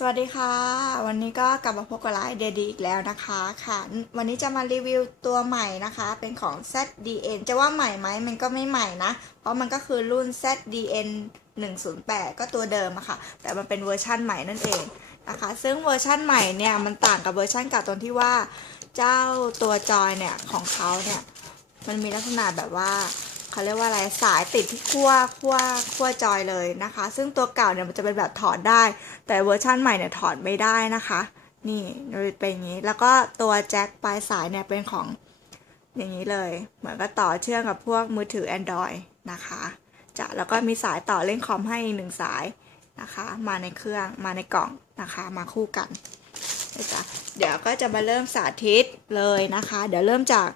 สวัสดีค่ะ วันนี้ก็กลับมาพบกับไลฟ์เดดีอีกแล้วนะคะค่ะ วันนี้จะมารีวิวตัวใหม่นะคะ เป็นของ ZDN จะว่าใหม่ไหมมันก็ไม่ใหม่นะ เพราะมันก็คือรุ่น ZDN 108 ก็ตัวเดิมอะค่ะ แต่มันเป็นเวอร์ชั่นใหม่นั่นเองนะคะ ซึ่งเวอร์ชั่นใหม่เนี่ยมันต่างกับเวอร์ชั่นเก่าตรงที่ว่าเจ้าตัวจอยเนี่ยของเขาเนี่ยมันมีลักษณะแบบว่า เขาเรียกว่าอะไรสายติดที่ขั้วขั้วขั้วจอยเลยนะคะ ซึ่งตัวเก่าเนี่ยมันจะเป็นแบบถอดได้ แต่เวอร์ชั่นใหม่เนี่ยถอดไม่ได้นะคะ นี่เป็นอย่างนี้ แล้วก็ตัวแจ็คปลายสายเนี่ยเป็นของอย่างนี้เลย เหมือนกับต่อเชื่อมกับพวกมือถือ Android นะคะจะแล้วก็มีสายต่อเล่นคอมให้อีกหนึ่งสายนะคะ มาในเครื่องมาในกล่องนะคะ มาคู่กันนะจ๊ะเดี๋ยวก็จะมาเริ่มสาธิตเลยนะคะ เดี๋ยวเริ่มจาก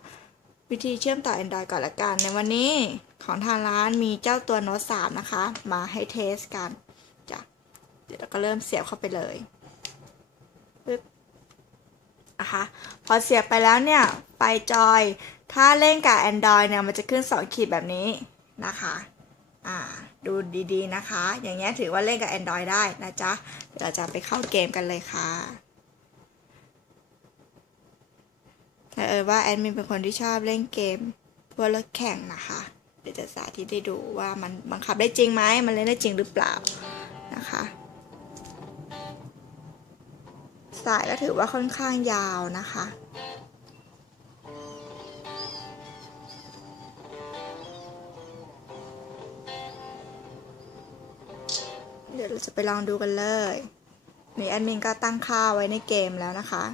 วิธีเชื่อมต่อ Android ก่อนละกัน ในวันนี้ของทางร้านมีเจ้าตัวโน้ต3นะคะ มาให้เทสกันจ้ะเดี๋ยวเราก็เริ่มเสียบเข้าไปเลยปึ๊บนะคะพอเสียบไปแล้วเนี่ยไฟจอย ถ้าเล่นกับ Android เนี่ย มันจะขึ้น 2 ขีดแบบนี้นะคะอ่าดูดีๆนะคะ อย่างเงี้ยถือว่าเล่นกับ Android ได้นะจ๊ะ เดี๋ยวเราจะไปเข้าเกมกันเลยค่ะ แต่ เออว่าแอดมินเป็นคนที่ชอบเล่นเกมพวกรถแข่งนะคะ เดี๋ยวจะสาธิตให้ดูว่ามันบังคับได้จริงไหมมันเล่นได้จริงหรือเปล่านะคะ สายก็ถือว่าค่อนข้างยาวนะคะเดี๋ยวเราจะไปลองดูกันเลยนี่แอดมินก็ตั้งค่าไว้ในเกมแล้วนะคะ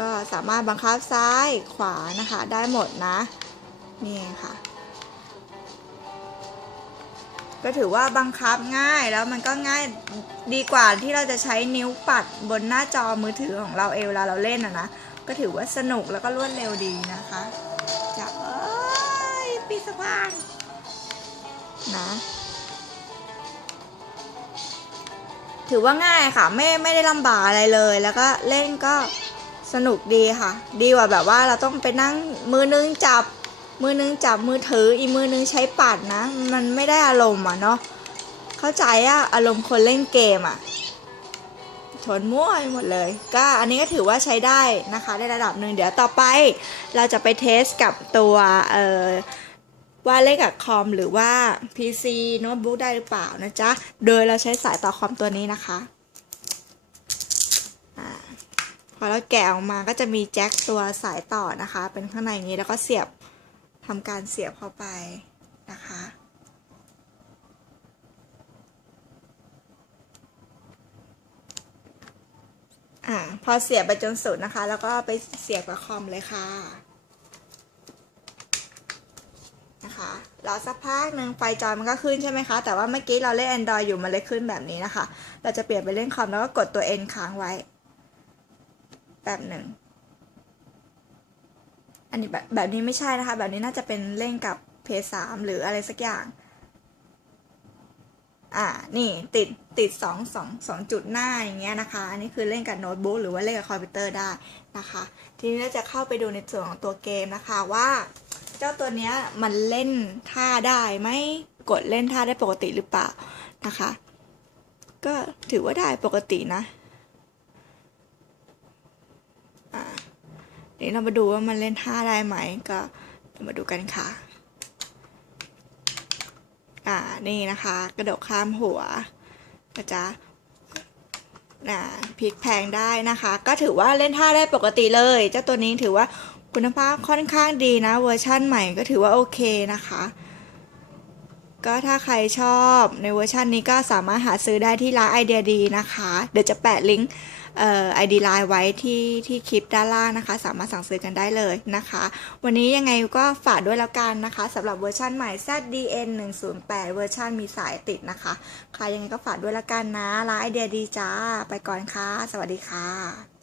ก็สามารถบังคับซ้ายขวานะคะได้หมดนะ นี่ค่ะ ก็ถือว่าบังคับง่ายแล้วมันก็ง่ายดีกว่าที่เราจะใช้นิ้วปัดบนหน้าจอมือถือของเราเองเวลาเราเล่นอะนะ ก็ถือว่าสนุกแล้วก็รวดเร็วดีนะคะจะเอ้ยปีสะพานนะถือว่าง่ายค่ะ ไม่ไม่ได้ลำบากอะไรเลย แล้วก็เล่นก็ สนุกดีค่ะ ดีกว่าแบบว่าเราต้องไปนั่งมือนึงจับ มือนึงจับมือถืออีมือนึงใช้ปัดนะ มันไม่ได้อารมณ์อะเนาะเข้าใจอะอารมณ์คนเล่นเกมอะชนมั่วไปหมดเลย ก็อันนี้ก็ถือว่าใช้ได้นะคะในระดับหนึ่งเดี๋ยวต่อไป เราจะไปเทสกับตัวเอ่อว่าเล่นกับคอมหรือว่า PC โน้ตบุ๊กได้หรือเปล่านะจ๊ะ โดยเราใช้สายต่อคอมตัวนี้นะคะ พอเราแกะออกมาก็จะมีแจ็คตัวสายต่อนะคะ เป็นข้างในอย่างนี้แล้วก็เสียบทำการเสียบเข้าไปนะคะอ่าพอเสียบไปจนสุดนะคะ แล้วก็ไปเสียบกับคอมเลยค่ะนะคะรอสักพักหนึ่งไฟจอยมันก็ขึ้นใช่ไหมคะ แต่ว่าเมื่อกี้เราเล่น Android อยู่มันเลยขึ้นแบบนี้นะคะ เราจะเปลี่ยนไปเล่นคอมแล้วก็กดตัว N ค้างไว้ แบบหนึ่ง อันนี้แบบแบบนี้ไม่ใช่นะคะ แบบนี้น่าจะเป็นเล่นกับเพย์สามหรืออะไรสักอย่าง อ่า นี่ติดติดสองสองสองจุดหน้าอย่างเงี้ยนะคะ อันนี้คือเล่นกับโน้ตบุ๊กหรือว่าเล่นกับคอมพิวเตอร์ได้นะคะ ทีนี้เราจะเข้าไปดูในส่วนของตัวเกมนะคะว่าเจ้าตัวเนี้ยมันเล่นท่าได้ไหมกดเล่นท่าได้ปกติหรือเปล่านะคะ ก็ถือว่าได้ปกตินะอ่า เดี๋ยวเรามาดูว่ามันเล่นท่าได้ไหมก็มาดูกันค่ะ อ่า นี่นะคะ กระโดดข้ามหัวนะจ๊ะอ่าพลิกแพงได้นะคะ ก็ถือว่าเล่นท่าได้ปกติเลย เจ้าตัวนี้ถือว่าคุณภาพค่อนข้างดีนะ เวอร์ชั่นใหม่ก็ถือว่าโอเคนะคะ ก็ถ้าใครชอบในเวอร์ชันนี้ก็สามารถหาซื้อได้ที่ร้านไอเดียดีนะคะ เดี๋ยวจะแปะลิงก์เอ่อไอดีไลน์ไว้ที่ที่คลิปด้านล่างนะคะ สามารถสั่งซื้อกันได้เลยนะคะ วันนี้ยังไงก็ฝากด้วยแล้วกันนะคะสำหรับเวอร์ชันใหม่ ZDN 108เวอร์ชันมีสายติดนะคะ ใครยังไงก็ฝากด้วยแล้วกันนะร้านไอเดียดีจ้า ไปก่อนค่ะ สวัสดีค่ะ